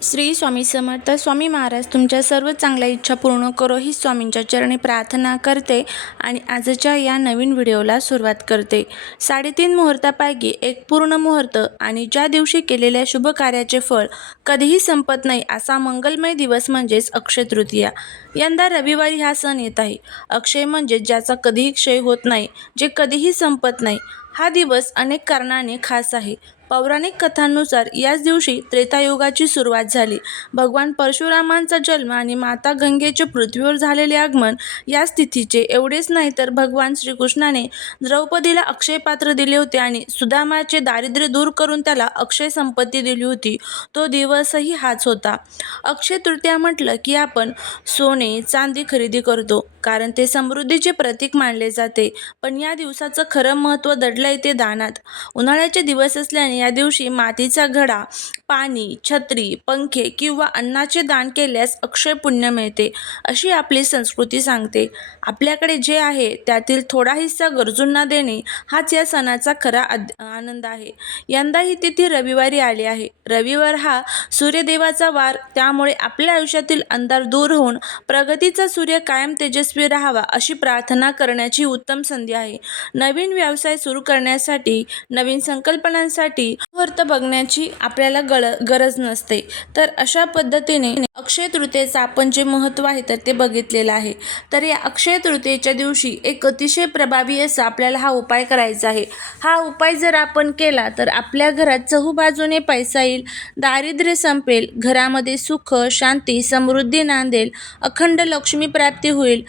श्री स्वामी समर्थ. स्वामी महाराज तुमच्या सर्व चांगल्या इच्छा पूर्ण करो ही स्वामींच्या चरणी प्रार्थना करते आणि आजच्या या नवीन व्हिडिओला सुरुवात करते. 3.5 मुहूर्तापैकी एक पूर्ण मुहूर्त आणि ज्या दिवशी केलेल्या शुभ कार्याचे फळ कधीही संपत नाही असा मंगलमय दिवस म्हणजेच अक्षय तृतीया. यंदा रविवारी हा सण येत आहे. अक्षय म्हणजे ज्याचा कधीही क्षय होत नाही, जे कधीही संपत नाही. हा दिवस अनेक कारणाने खास आहे. पौराणिक कथांनुसार याच दिवशी त्रेतायुगाची सुरुवात झाली. भगवान परशुरामांचा जन्म आणि माता गंगेचे पृथ्वीवर झालेले आगमन याच तिथीचे. एवढेच नाही तर भगवान श्रीकृष्णाने द्रौपदीला अक्षय पात्र दिले होते आणि सुदामाचे दारिद्र्य दूर करून त्याला अक्षय संपत्ती दिली होती. तो दिवसही हाच होता. अक्षय तृतीया म्हटलं की आपण सोने चांदी खरेदी करतो, कारण ते समृद्धीचे प्रतीक मानले जाते. पण या दिवसाचं खरं महत्त्व दडलंय ते दानात. उन्हाळ्याचे दिवस असल्याने या दिवशी मातीचा घडा, पाणी, छत्री, पंखे किंवा अन्नाचे दान केल्यास अक्षय पुण्य मिळते, अशी आपली संस्कृती सांगते. आपल्याकडे जे आहे त्यातील थोडा हिस्सा गरजूंना देणे हाच या सणाचा खरा आनंद आहे. यंदा ही तिथी रविवारी आली आहे. रविवार हा सूर्यदेवाचा वार, त्यामुळे आपल्या आयुष्यातील अंधार दूर होऊन प्रगतीचा सूर्य कायम तेजस्वी राहावा अशी प्रार्थना करण्याची उत्तम संधी आहे. नवीन व्यवसाय सुरू करण्यासाठी, नवीन संकल्पनांसाठी मुहूर्त बघण्याची आपल्याला गरज नसते. तर अशा पद्धतीने अक्षय तृतीयेचं आपण जे महत्त्व आहे तर ते बघितलेलं आहे. तर या अक्षय तृतीयेच्या दिवशी एक अतिशय प्रभावी असा आपल्याला हा उपाय करायचा आहे. हा उपाय जर आपण केला तर आपल्या घरात चहूबाजूने पैसा येईल, दारिद्र्य संपेल, घरामध्ये सुख, शांती, समृद्धी नांदेल, अखंड लक्ष्मी प्राप्ती होईल,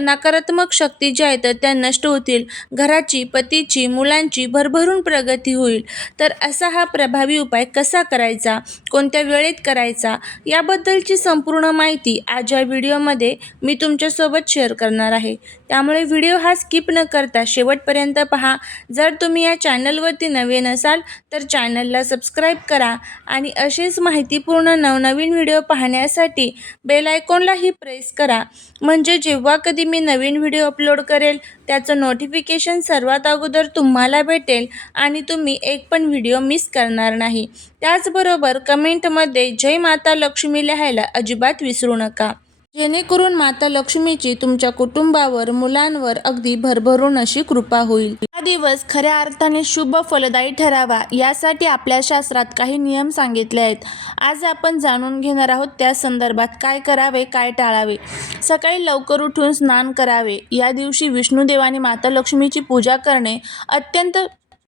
नकारात्मक शक्ती ज्या आहेत त्या नष्ट होतील, घराची, पतीची, मुलांची भरभरून प्रगती होईल. तर असा हा प्रभावी उपाय कसा करायचा, कोणत्या वेळेत करायचा, याबद्दलची संपूर्ण माहिती आज या व्हिडिओमध्ये मी तुमच्यासोबत शेअर करणार आहे. त्यामुळे व्हिडिओ हा स्किप न करता शेवटपर्यंत पहा. जर तुम्ही या चॅनलवरती नवीन असाल तर चॅनलला सबस्क्राईब करा आणि असेच माहितीपूर्ण नवनवीन व्हिडिओ पाहण्यासाठी बेल आयकॉनलाही प्रेस करा, म्हणजे जेव्हा कधी मी नवीन व्हिडिओ अपलोड करेल त्याचं नोटिफिकेशन सर्वात अगोदर तुम्हाला भेटेल आणि तुम्ही एक पण व्हिडिओ मिस करणार नाही. त्याचबरोबर कमेंटमध्ये जय माता लक्ष्मी लिहायला अजिबात विसरू नका, जेणेकरून माता लक्ष्मीची तुमच्या कुटुंबावर, मुलांवर अगदी भरभरून अशी कृपा होईल. हा दिवस खऱ्या अर्थाने शुभ फलदायी ठरावा यासाठी आपल्या शास्त्रात काही नियम सांगितले आहेत. आज आपण जाणून घेणार आहोत त्या संदर्भात काय करावे, काय टाळावे. सकाळी लवकर उठून स्नान करावे. या दिवशी विष्णुदेव आणि माता लक्ष्मीची पूजा करणे अत्यंत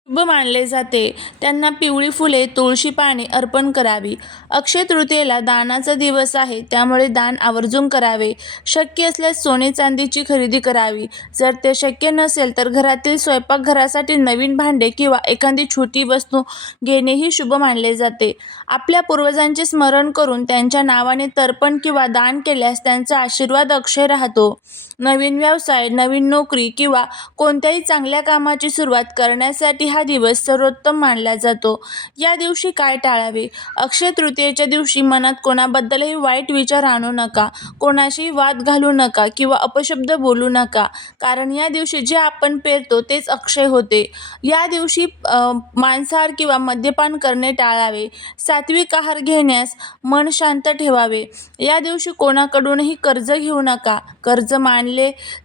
शुभ मानले जाते. त्यांना पिवळी फुले, तुळशी पाने अर्पण करावी. अक्षय तृतीयेला दानाचा दिवस आहे, त्यामुळे दान आवर्जून करावे. शक्य असल्यास सोने चांदीची खरेदी करावी. जर ते शक्य नसेल तर घरातील स्वयंपाकघरासाठी नवीन भांडे किंवा एखादी छोटी वस्तू घेणेही शुभ मानले जाते. आपल्या पूर्वजांचे स्मरण करून त्यांच्या नावाने तर्पण किंवा दान केल्यास त्यांचा आशीर्वाद अक्षय राहतो. नवीन व्यवसाय, नवीन नोकरी किंवा कोणत्याही चांगल्या कामाची सुरुवात करण्यासाठी हा दिवस सर्वोत्तम मानला जातो. या दिवशी काय टाळावे? अक्षय तृतीयेच्या दिवशी मनात कोणाबद्दलही वाईट विचार आणू नका, कोणाशीही वाद घालू नका किंवा अपशब्द बोलू नका, कारण या दिवशी जे आपण पेरतो तेच अक्षय होते. या दिवशी मांसाहार किंवा मद्यपान करणे टाळावे. सात्विक आहार घेण्यास मन शांत ठेवावे. या दिवशी कोणाकडूनही कर्ज घेऊ नका. कर्ज मानले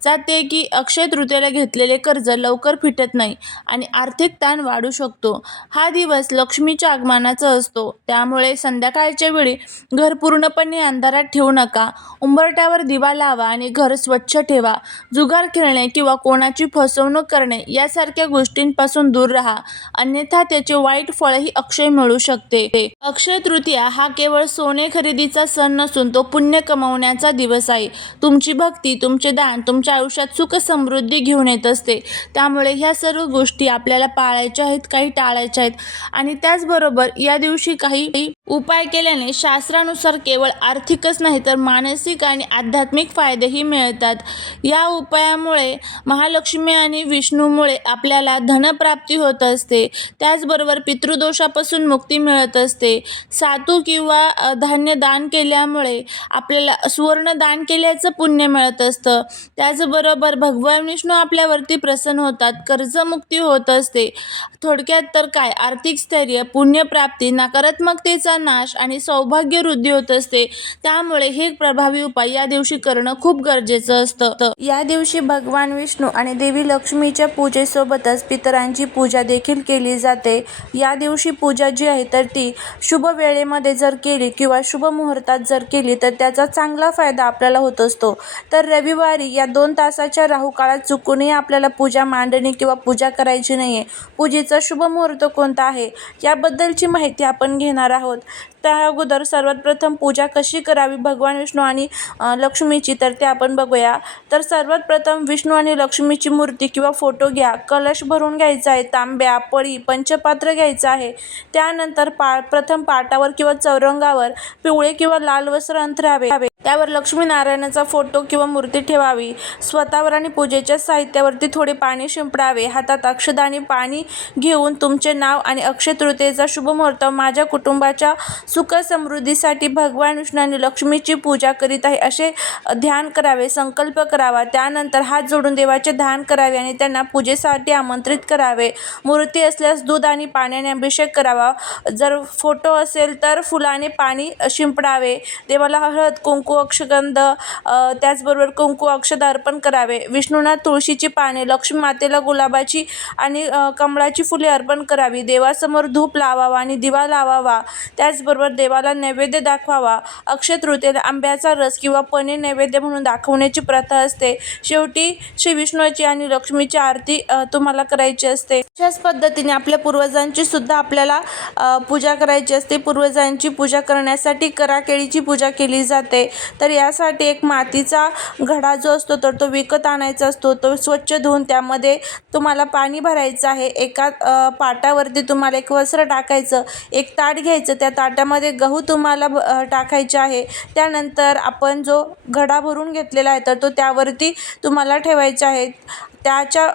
जाते की अक्षय तृतीयेला घेतलेले कर्ज लवकर फिटत नाही आणि आर्थिक ताण वाढू शकतो. हा दिवस लक्ष्मीच्या आगमनाचा असतो, त्यामुळे संध्याकाळच्या वेळी घर पूर्णपणे अंधारात ठेवू नका. उंबरठ्यावर दिवा लावा आणि घर स्वच्छ ठेवा. जुगार खेळणे किंवा कोणाची फसवणूक करणे यासारख्या गोष्टींपासून दूर राहा, अन्यथा त्याचे वाईट फळही अक्षय मिळू शकते. अक्षय तृतीया हा केवळ सोने खरेदीचा सण नसून तो पुण्य कमवण्याचा दिवस आहे. तुमची भक्ती, तुमचे दान तुमच्या आयुष्यात सुख समृद्धी घेऊन येत असते. त्यामुळे ह्या सर्व गोष्टी आपल्याला पाळायच्या आहेत, काही टाळायच्या आहेत. आणि त्याचबरोबर या दिवशी काही उपाय केल्याने शास्त्रानुसार केवळ आर्थिकच नाही तर मानसिक आणि आध्यात्मिक फायदेही मिळतात. या उपायामुळे महालक्ष्मी आणि विष्णूमुळे आपल्याला धनप्राप्ती होत असते. त्याचबरोबर पितृदोषापासून मुक्ती मिळत असते. सातू किंवा धान्य दान केल्यामुळे आपल्याला सुवर्ण दान केल्याचं पुण्य मिळत असतं. त्याचबरोबर भगवान विष्णू आपल्यावरती प्रसन्न होतात, कर्जमुक्ती होत असते. थोडक्यात तर काय, आर्थिक स्थैर्य, पुण्यप्राप्ती, नकारात्मकतेचा दोषांचा नाश आणि सौभाग्य वृद्धी होत असते. त्यामुळे हे प्रभावी उपाय या दिवशी करणं खूप गरजेचं असतं. या दिवशी भगवान विष्णू आणि देवी लक्ष्मीच्या पूजेसोबतच पितरांची पूजा देखील केली जाते. या दिवशी पूजा जी आहे तर ती शुभ वेळेमध्ये जर केली किंवा शुभ मुहूर्तात जर केली तर त्याचा चांगला फायदा आपल्याला होत असतो. तर रविवारी या 2 तासाच्या राहू काळात चुकूनही आपल्याला पूजा मांडणी किंवा पूजा करायची नाही आहे. पूजेचा शुभ मुहूर्त कोणता आहे याबद्दलची माहिती आपण घेणार आहोत. त्या अगोदर सर्वात प्रथम पूजा कशी करावी भगवान विष्णू आणि लक्ष्मीची तर ते आपण बघूया. तर सर्वात प्रथम विष्णू आणि लक्ष्मीची मूर्ती किंवा फोटो घ्या. कलश भरून घ्यायचा आहे. तांब्या, पळी, पंचपात्र घ्यायचं आहे. त्यानंतर प्रथम पाटावर किंवा चौरंगावर पिवळे किंवा लाल वस्त्र अंथरावे. त्यावर लक्ष्मीनारायणाचा फोटो किंवा मूर्ती ठेवावी. स्वतःवर आणि पूजेच्या साहित्यावरती थोडे पाणी शिंपडावे. हातात अक्षता आणि पाणी घेऊन तुमचे नाव आणि अक्षय तृतीयेचा शुभ मुहूर्त माझ्या कुटुंबाच्या सुख समृद्धीसाठी भगवान विष्णू आणि लक्ष्मीची पूजा करीत आहे असे ध्यान करावे, संकल्प करावा. त्यानंतर हात जोडून देवाचे ध्यान करावे आणि त्यांना पूजेसाठी आमंत्रित करावे. मूर्ती असल्यास दूध आणि पाण्याने अभिषेक करावा. जर फोटो असेल तर फुलाने पाणी शिंपडावे. देवाला हळद, कुंकू, अक्षगंध त्याचबरोबर कुंकू अक्षता अर्पण करावे. विष्णूंना तुळशीची पाने, लक्ष्मी मातेला गुलाबाची आणि कमळाची फुले अर्पण करावी. देवासमोर धूप लावावा आणि दिवा लावावा. त्याचबरोबर देवाला नैवेद्य दाखवावा. अक्षय तृतीयेला आंब्याचा रस किंवा पनीर नैवेद्य म्हणून दाखवण्याची प्रथा असते. शेवटी श्री विष्णूची आणि लक्ष्मीची आरती तुम्हाला करायची असते. अशाच पद्धतीने आपल्या पूर्वजांची सुद्धा आपल्याला पूजा करायची असते. पूर्वजांची पूजा करण्यासाठी कराकेळीची पूजा केली जाते. तर यासाठी एक मातीचा घडा जो असतो तर तो विकत आणायचा असतो. तो स्वच्छ धुवून त्यामध्ये तुम्हाला पाणी भरायचं आहे. एका पाटावरती तुम्हाला एक वस्त्र टाकायचं. एक ताट घ्यायचं. त्या ताटामध्ये गहू तुम्हाला टाकायचे आहे. त्यानंतर आपण जो घडा भरून घेतलेला आहे तर तो त्यावरती तुम्हाला ठेवायचा आहे. त्याच्या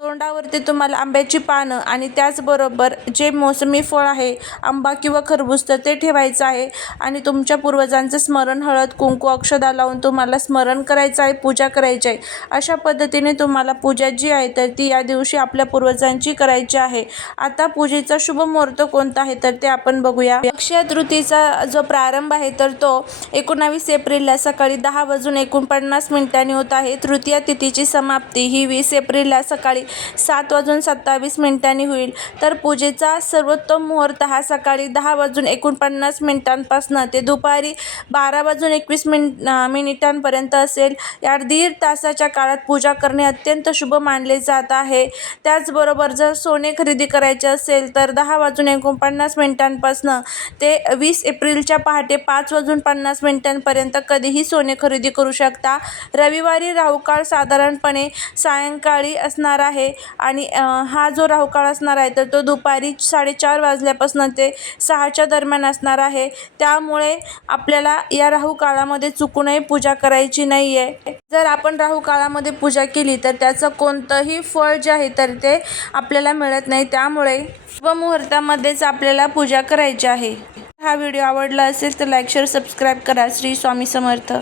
तोंडावरती तुम्हाला आंब्याची पानं आणि त्याचबरोबर जे मोसमी फळ आहे आंबा किंवा खरबूज तर ते ठेवायचं आहे. आणि तुमच्या पूर्वजांचं स्मरण, हळद, कुंकू, अक्षता लावून तुम्हाला स्मरण करायचं आहे, पूजा करायची आहे. अशा पद्धतीने तुम्हाला पूजा जी आहे तर ती या दिवशी आपल्या पूर्वजांची करायची आहे. आता पूजेचा शुभ मुहूर्त कोणता आहे तर ते आपण बघूया. अक्षय तृतीयेचा जो प्रारंभ आहे तर तो 19 एप्रिलला सकाळी 10:49 होत आहे. तृतीया तिथीची समाप्ती ही 20 एप्रिलला सकाळी 7:27 होईल. तर पूजेचा सर्वोत्तम मुहूर्त हा सकाळी 10:49 ते दुपारी 12:21 असेल. या 1.5 तासाच्या काळात पूजा करणे अत्यंत शुभ मानले जात आहे. त्याचबरोबर जर सोने खरेदी करायचे असेल तर 10:49 ते 20 एप्रिलच्या पहाटे 5:50 कधीही सोने खरेदी करू शकता. रविवारी राहुकाळ साधारणपणे सायंकाळी असणार आहे आणि हा जो राहुकाळ असणार आहे तर तो दुपारी 4:30 वाजल्यापासून ते 6च्या दरम्यान असणार आहे. त्यामुळे आपल्याला या राहुकाळामध्ये चुकूनही पूजा करायची नाही आहे. जर आपण राहुकाळामध्ये पूजा केली तर त्याचं कोणतंही फळ जे आहे तर ते आपल्याला मिळत नाही. त्यामुळे शुभ मुहूर्तामध्येच आपल्याला पूजा करायची आहे. हा व्हिडिओ आवडला असेल तर लाईक, शेअर, सबस्क्राईब करा. श्री स्वामी समर्थ.